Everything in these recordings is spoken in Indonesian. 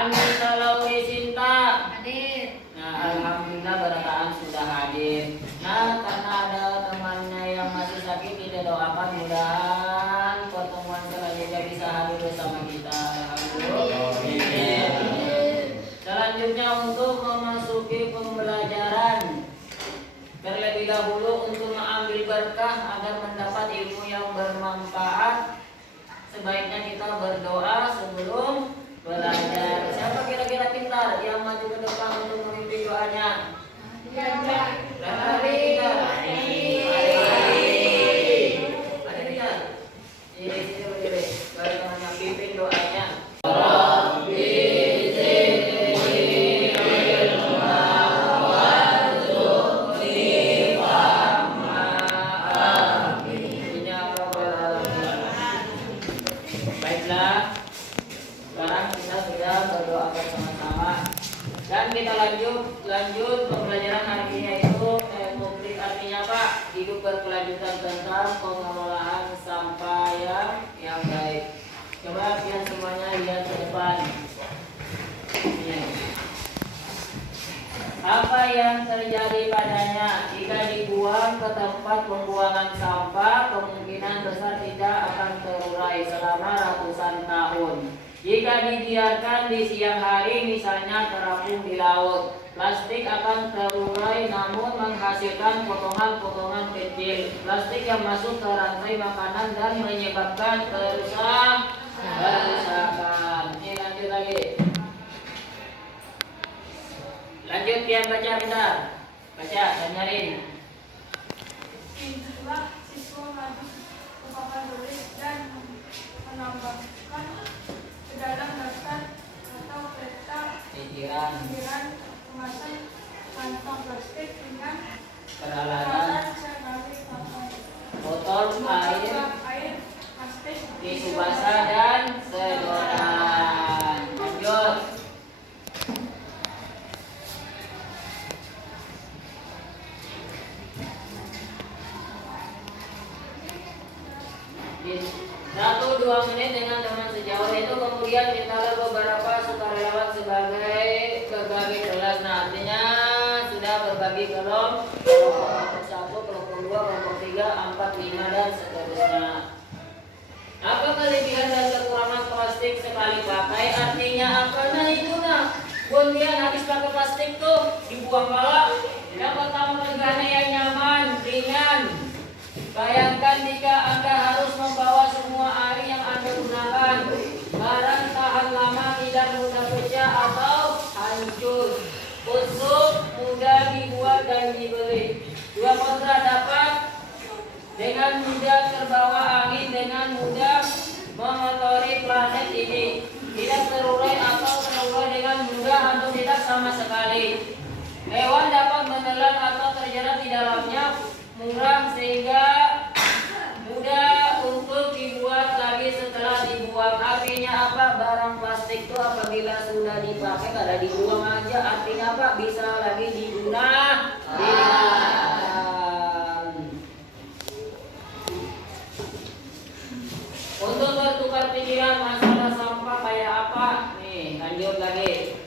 Andi Salawi Sinta. Hadir. Nah, alhamdulillah barakaan sudah hadir. Nah, karena ada temannya yang masih sakit, kita doakan mudahan pertemuan selanjutnya bisa hadir bersama kita. Selanjutnya untuk memasuki pembelajaran, terlebih dahulu untuk mengambil berkah agar mendapat ilmu yang bermanfaat, sebaiknya kita berdoa sebelum belajar. Siapa kira-kira pintar yang maju ke depan untuk memimpin doanya? Pimpin doanya. Baiklah, sekarang kita sudah berdoa bersama-sama dan kita lanjut pembelajaran hari ini, yaitu topik artinya apa? Hidup berkelanjutan tentang pengelolaan sampah yang baik. Coba kalian semuanya lihat ke depan. Ini. Apa yang terjadi padanya jika dibuang ke tempat pembuangan sampah, kemungkinan besar tidak akan terurai selama ratusan tahun. Jika dibiarkan di siang hari, misalnya terapung di laut, plastik akan terurai namun menghasilkan potongan-potongan kecil plastik yang masuk ke rantai makanan dan menyebabkan kerusakan. Ini lanjut lagi. Lanjut, Pian, baca bentar. Baca dan nyariin. Itulah siswa maju ke papan tulis dan menambahkan ke dalam daftar atau peta Pikiran kemasan kantong plastik dengan peralatan sekali pakai botol air, plastik, tisu basah dan sedotan. Lanjut. Di 1-2 menit dengan teman sejauh itu, kemudian mintalah beberapa sukarelawan sebagai berbagi kelas. Nah, artinya sudah berbagi kelompok 1, kelompok 2, kelompok 3, 4, 5 dan seterusnya. Apa kelebihan dan kekurangan plastik sekali pakai? Artinya apa? Nah itu kemudian habis pakai plastik tuh dibuang bala. Yang pertama, regane yang nyaman, ringan. Bayangkan jika Anda harus membawa semua air yang Anda gunakan. Barang tahan lama, tidak mudah pecah atau hancur. Busuk, mudah dibuat dan dibeli. Dua kontra dapat dengan mudah terbawa angin, dengan mudah mengotori planet ini. Tidak terurai atau terurai dengan mudah atau tidak sama sekali. Hewan dapat menelan atau terjerat di dalamnya, murah sehingga mudah untuk dibuat lagi setelah dibuang. Artinya apa? Barang plastik itu apabila sudah dipakai kada dibuang aja. Artinya apa? Bisa lagi digunakan. Untuk bertukar pikiran masalah sampah kayak apa? Nih, lanjut lagi.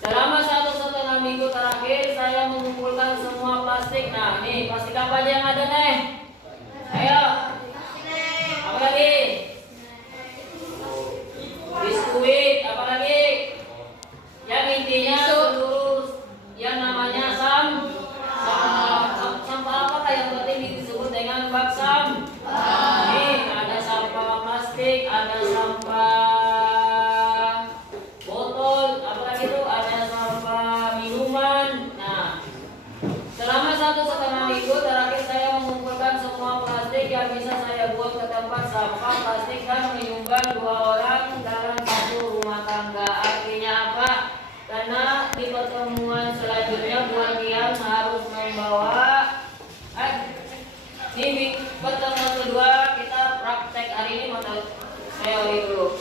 Selama 1,5 minggu terakhir saya mengumpulkan semua plastik. Nah, nih plastik apa aja yang ada nih? Ayo. Apa lagi? Biskuit. Apa lagi? Yang intinya seluruh yang namanya sampah. Sampah apa yang penting disebut dengan bak sampah. Nih ada sampah plastik, ada sampah botol, apalagi itu ada sampah minuman. Nah, selama 1,5 minggu terakhir saya mengumpulkan semua plastik yang bisa saya buang ke tempat sampah plastik dan menyumbang 2 orang dalam satu rumah tangga. Artinya apa? Karena di pertemuan selanjutnya buat yang harus membawa ini pertemuan kedua kita praktek hari ini materi teori dulu.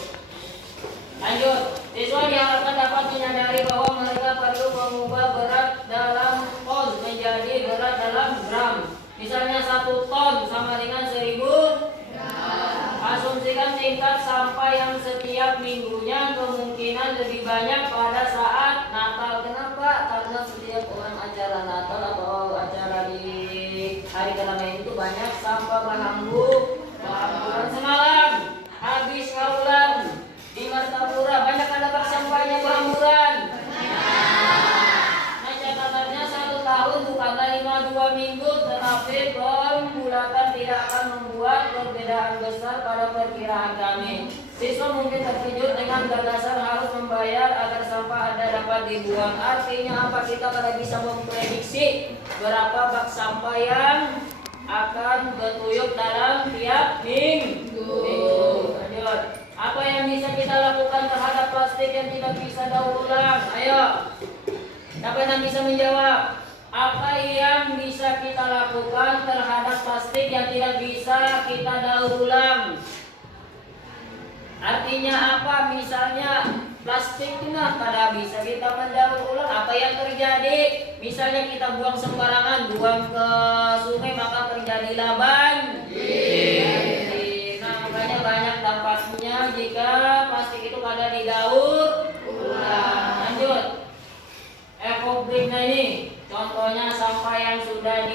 Lanjut, siswa diharapkan dapat menyadari bahwa mereka perlu mengubah berat dalam ton menjadi berat dalam gram. Misalnya 1 ton sama dengan 1000 gram. Asumsikan tingkat sampah yang setiap minggunya kemungkinan lebih banyak pada saat Natal. Kenapa? Karena setiap orang acara Natal atau acara di hari ke-6 itu banyak sampah berhamburan. Semalam habis haulan di Martapura banyak ada bak sampahnya berhamburan. Nah, catatannya 1 tahun bukanlah 52 minggu, tetapi pembulatan tidak akan membuat perbedaan besar pada perkiraan kami. Siswa mungkin terkejut dengan gagasan harus membayar agar sampah Anda dapat dibuang. Artinya apa? Kita tidak bisa memprediksi berapa bak sampah yang akan bertuyuk dalam tiap minggu. Lanjut. Apa yang bisa kita lakukan terhadap plastik yang tidak bisa daur ulang? Ayo. Siapa yang bisa menjawab? Apa yang bisa kita lakukan terhadap plastik yang tidak bisa kita daur ulang? Artinya apa? Misalnya plastik itu kada bisa kita mendaur ulang. Apa yang terjadi? Misalnya kita buang sembarangan, buang ke sungai, maka terjadilah banjir. Nah, makanya banyak dampaknya jika plastik itu kada didaur ulang. Lanjut. Ekobliknya ini contohnya sampah yang sudah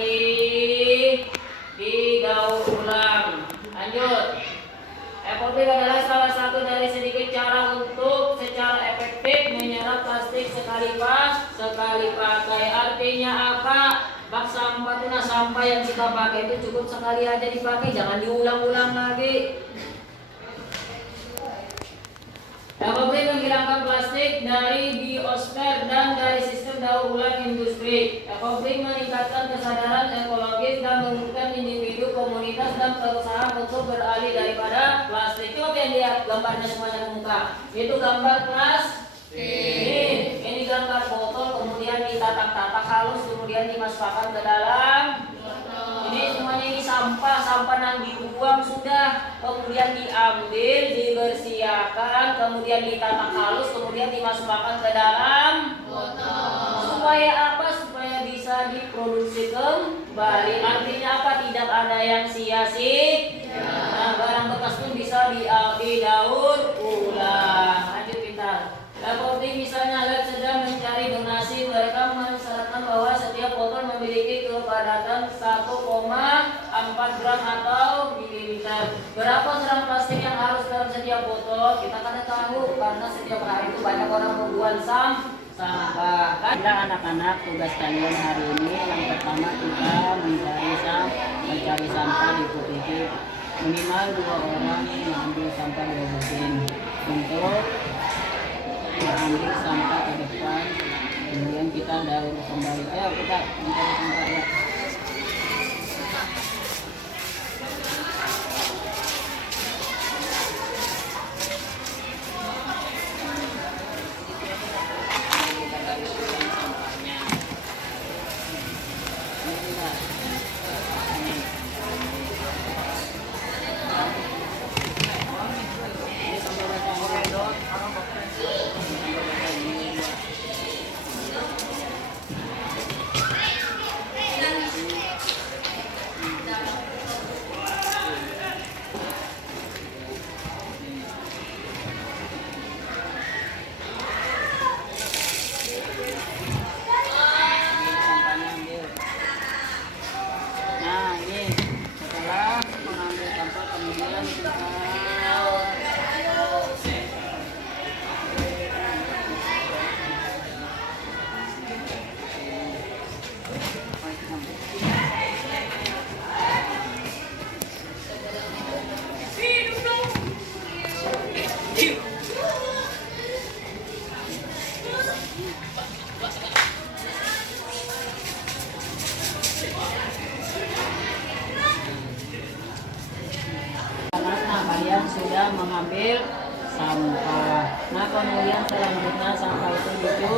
didaur ulang. Lanjut. Ekoblik adalah salah satu dari sedikit cara untuk secara efektif menyerap plastik sekali pakai. Artinya apa? Bak sampah itu, nah sampah yang kita pakai itu cukup sekali aja dipakai, jangan diulang-ulang lagi. Ekoblik menghilangkan plastik dari biosfer dan dari sistem daur ulang industri. Ekoblik meningkatkan kesadaran ekologis dan membutuhkan individu, komunitas, dan perusahaan untuk beralih daripada plastik. Coba yang lihat gambarnya semuanya ke muka. Itu gambar plastik. Ini gambar botol, kemudian ditatak-tatak halus, kemudian dimasukkan ke dalam. Ini semuanya ini sampah yang dibuang sudah, kemudian diambil, dibersihkan, kemudian ditatak halus, kemudian dimasukkan ke dalam botol. Supaya apa? Supaya bisa diproduksi kembali. Artinya apa? Tidak ada yang sia-sia. Nah, barang bekas pun bisa didaur ulang. Lanjut kita. Seperti misalnya Lab sedang mencari donasi, mereka mensyaratkan bahwa setiap botol memiliki kepadatan 1,4 gram atau mililiter. Berapa gram plastik yang harus dalam setiap botol? Kita kan tahu karena setiap hari itu banyak orang membuang sampah. Baiklah anak-anak, tugas kalian hari ini yang pertama kita mencari sampah di titik minimal 2 orang mengambil sampah 2 bin untuk mengambil sampah ke depan, kemudian kita daur kembali. Ayo kita mencari sampah ya. Kalian sudah mengambil sampah. Nah, kemudian selanjutnya sampah itu dicuci.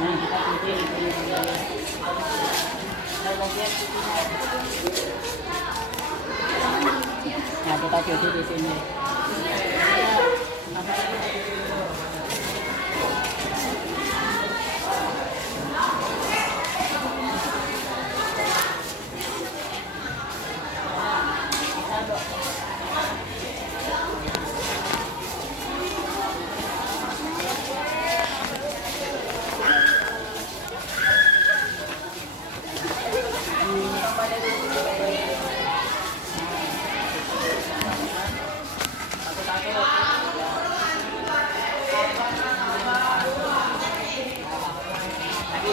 Nah, kita cuci di sini dulu. Nah, bagian cucinya. Nah, kita cuci di sini.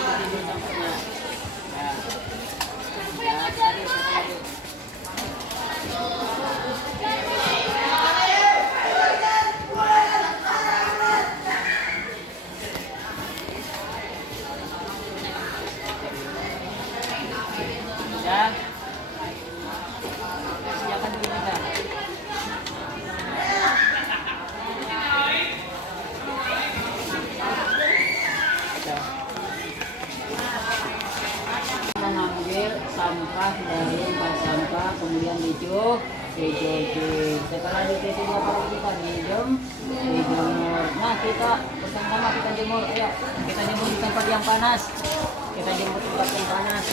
lagi tidur sampahnya. Ya, tadi. Ya. Siapkan dulu kita. Mengambil sampah dari tempat sampah, kemudian dicuci. Setelah dicuci kalau kita dijemur. Nah, kita bersama kita jemur. Ayo, kita jemur di tempat yang panas. Kita jemur di tempat yang panas.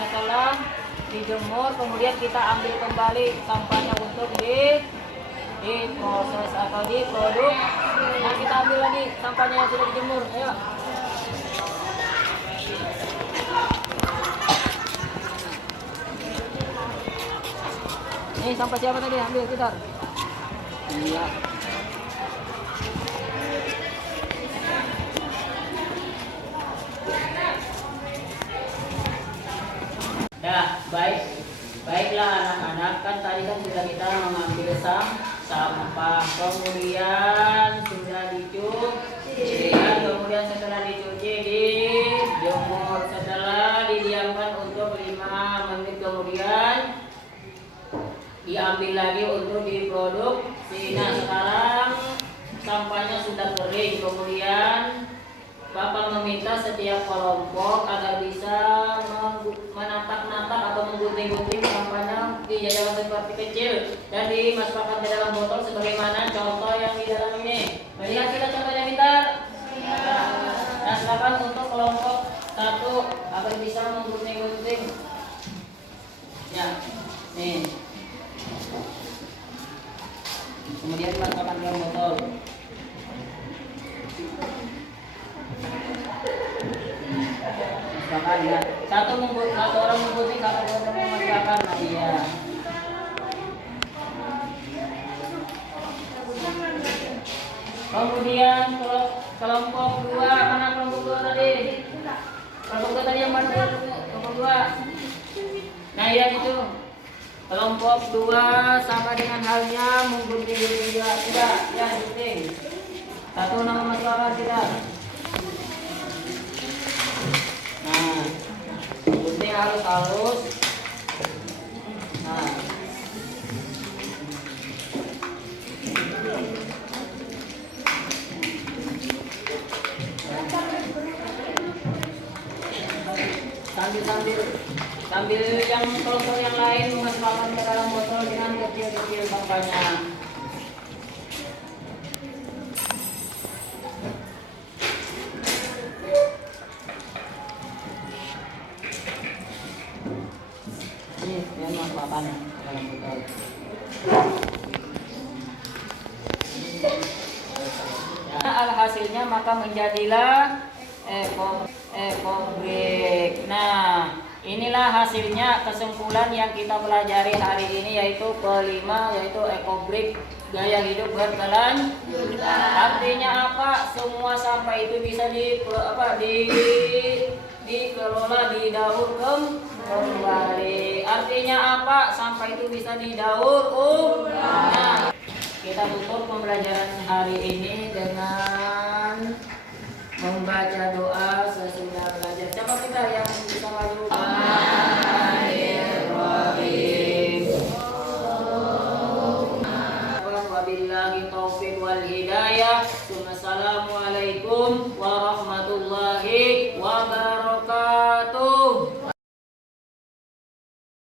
Setelah dijemur, kemudian kita ambil kembali sampahnya untuk diproses atau diproduk. Nah, kita ambil lagi sampahnya yang sudah dijemur. Ayo. Ini sampah siapa tadi? Ambil kita. Iya. Dah, baiklah anak-anak, kan tadi kan sudah kita mengambil sampah, kemudian sudah dicuci, kemudian setelah dicuci dijemur, setelah didiamkan untuk 5 menit, kemudian diambil lagi untuk diproduksi. Nah, sekarang sampahnya sudah kering, kemudian Bapak meminta setiap kelompok agar bisa menatak-natak atau menggunting-gunting sampahnya dijadikan seperti kecil dan dimasukkan ke dalam botol sebagaimana contoh yang di dalam ini. Melihat kita contohnya pintar? Nah, silakan untuk kelompok 1 agar bisa menggunting-gunting. Ya, nih. Kemudian dimasukkan ke dalam botol. Misalkan ya, satu orang menggunting, satu orang memasukkan. Nah, iya. Kemudian kelompok 2, mana kelompok 2 tadi? Kelompok 2 tadi yang mana? Kelompok 2. Nah, iya itu. Kelompok 2 sama dengan halnya menggunting juga. Tidak, ya gunting. Satu nama masukkan tidak. Nah, gunting halus-halus. Nah, sambil yang kelompok yang lain memasukkan ke dalam botol dengan kecil-kecil sampahnya. Ini yang masukkan ke dalam botol. Nah, alhasilnya maka menjadilah ekobrik. Nah, inilah hasilnya, kesimpulan yang kita pelajari hari ini yaitu kelima, yaitu ekobrik, gaya hidup berkelanjutan. Artinya apa? Semua sampah itu bisa dikelola, didaur kembali. Artinya apa? Sampah itu bisa didaur ulang. Nah, kita tutup pembelajaran hari ini dengan membaca doa sesudah belajar. Siapa kita yang